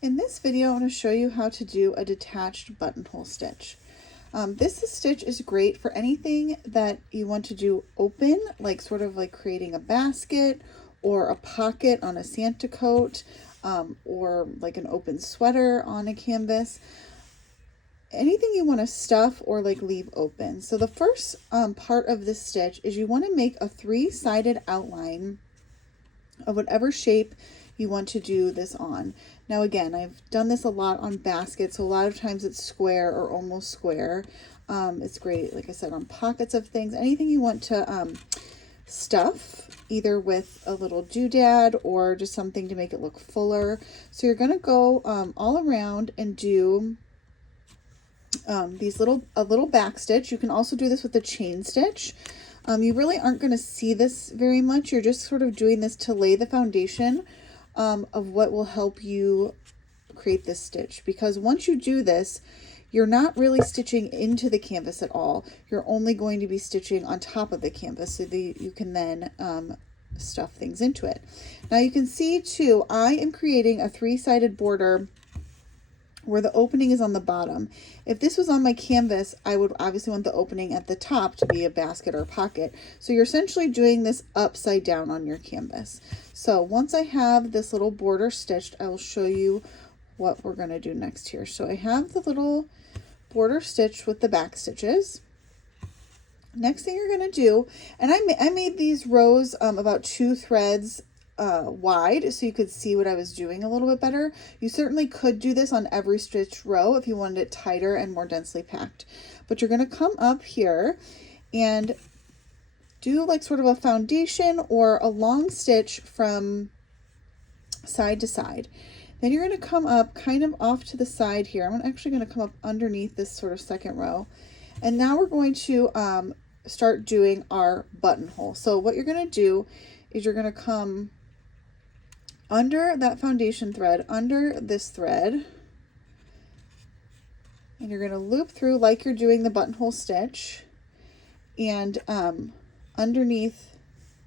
In this video, I'm going to show you how to do a detached buttonhole stitch. This stitch is great for anything that you want to do open, like sort of like creating a basket or a pocket on a Santa coat, or like an open sweater on a canvas. Anything you want to stuff or like leave open. So the first part of this stitch is you want to make a three-sided outline of whatever shape you want to do this on. Now again, I've done this a lot on baskets, so a lot of times it's square or almost square. It's great, like I said, on pockets of things, anything you want to stuff, either with a little doodad or just something to make it look fuller. So you're going to go all around and do a little back stitch. You can also do this with a chain stitch. You really aren't going to see this very much. You're just sort of doing this to lay the foundation of what will help you create this stitch. Because once you do this, you're not really stitching into the canvas at all. You're only going to be stitching on top of the canvas so that you can then stuff things into it. Now you can see too, I am creating a three-sided border where the opening is on the bottom. If this was on my canvas, I would obviously want the opening at the top to be a basket or pocket. So you're essentially doing this upside down on your canvas. So once I have this little border stitched, I will show you what we're going to do next here. So I have the little border stitched with the back stitches. Next thing you're going to do, and I made these rows about 2 threads wide so you could see what I was doing a little bit better. You certainly could do this on every stitch row if you wanted it tighter and more densely packed. But you're going to come up here and do like sort of a foundation or a long stitch from side to side. Then you're going to come up kind of off to the side here. I'm actually going to come up underneath this sort of second row. And now we're going to start doing our buttonhole. So what you're going to do is you're going to come under that foundation thread, under this thread, and you're going to loop through like you're doing the buttonhole stitch, and underneath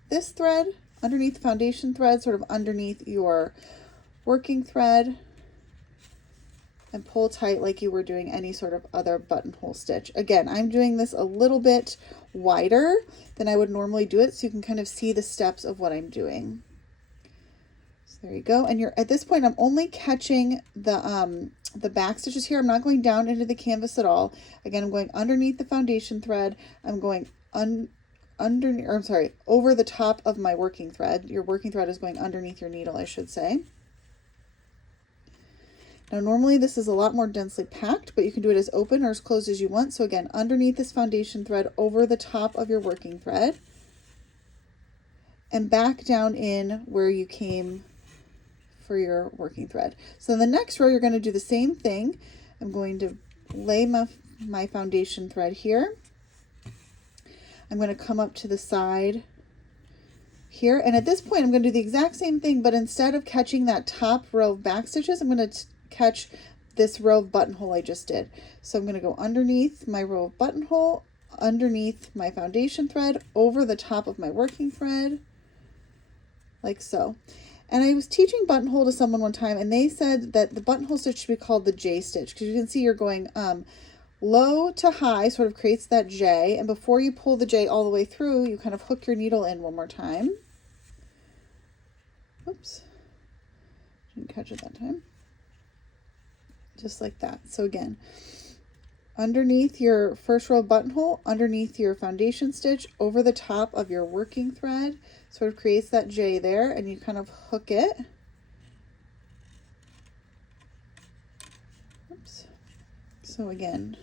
this thread, underneath the foundation thread, sort of underneath your working thread, and pull tight like you were doing any sort of other buttonhole stitch. Again, I'm doing this a little bit wider than I would normally do it so you can kind of see the steps of what I'm doing. There you go. And you're at this point, I'm only catching the back stitches here. I'm not going down into the canvas at all. Again, I'm going underneath the foundation thread. I'm going over the top of my working thread. Your working thread is going underneath your needle, I should say. Now, normally this is a lot more densely packed, but you can do it as open or as closed as you want. So again, underneath this foundation thread, over the top of your working thread, and back down in where you came for your working thread. So in the next row, you're going to do the same thing. I'm going to lay my foundation thread here. I'm going to come up to the side here. And at this point, I'm going to do the exact same thing, but instead of catching that top row of back stitches, I'm going to catch this row of buttonhole I just did. So I'm going to go underneath my row of buttonhole, underneath my foundation thread, over the top of my working thread, like so. And I was teaching buttonhole to someone one time, and they said that the buttonhole stitch should be called the J stitch, because you can see you're going low to high, sort of creates that J, and before you pull the J all the way through, you kind of hook your needle in one more time. Oops, didn't catch it that time. Just like that. So again, underneath your first row of buttonhole, underneath your foundation stitch, over the top of your working thread, sort of creates that J there, and you kind of hook it. Oops. So again,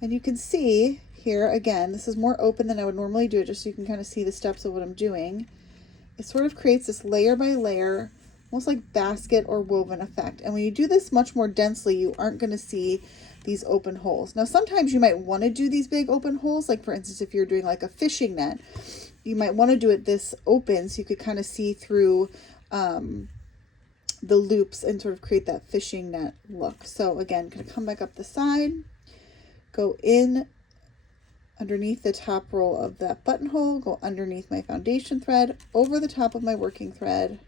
and you can see here, again, this is more open than I would normally do it, just so you can kind of see the steps of what I'm doing. It sort of creates this layer by layer, almost like basket or woven effect. And when you do this much more densely, you aren't going to see these open holes. Now, sometimes you might want to do these big open holes, like for instance, if you're doing like a fishing net, you might want to do it this open so you could kind of see through the loops and sort of create that fishing net look. So again, going to come back up the side, go in underneath the top row of that buttonhole, go underneath my foundation thread, over the top of my working thread,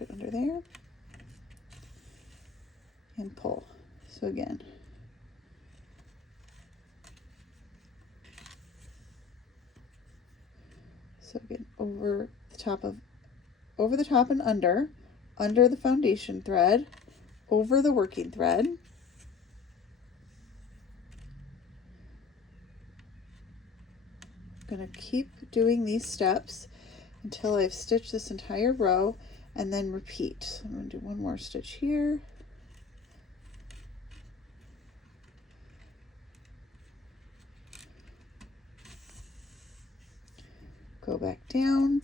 tuck it under there and pull. So again, over the top and under the foundation thread, over the working thread, I'm going to keep doing these steps until I've stitched this entire row, and then repeat. So I'm going to do one more stitch here. Go back down,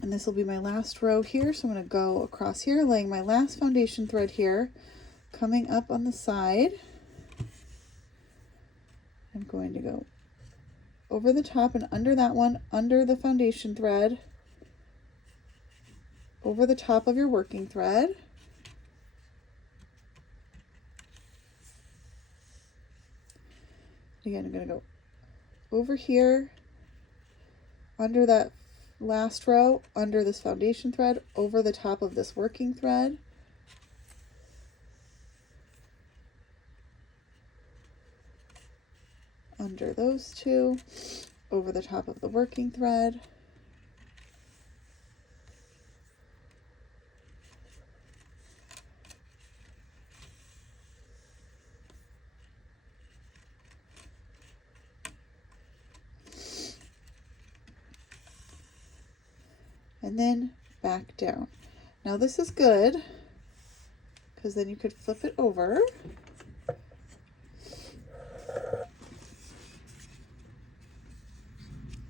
and this will be my last row here. So I'm going to go across here, laying my last foundation thread here, coming up on the side. I'm going to go over the top and under that one, under the foundation thread, over the top of your working thread. Again, I'm going to go over here, under that last row, under this foundation thread, over the top of this working thread. Under those two, over the top of the working thread. And then back down. Now this is good because then you could flip it over.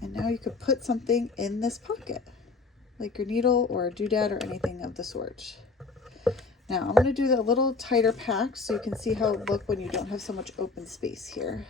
And now you could put something in this pocket, like your needle or a doodad or anything of the sort. Now I'm going to do a little tighter pack so you can see how it looks when you don't have so much open space here.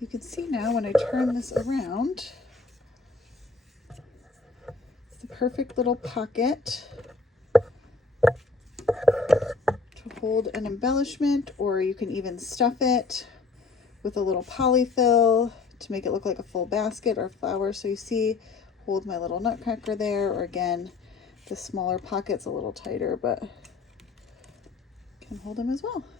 You can see now when I turn this around, it's the perfect little pocket to hold an embellishment, or you can even stuff it with a little polyfill to make it look like a full basket or flower. So you see, hold my little nutcracker there, or again, the smaller pocket's a little tighter, but can hold them as well.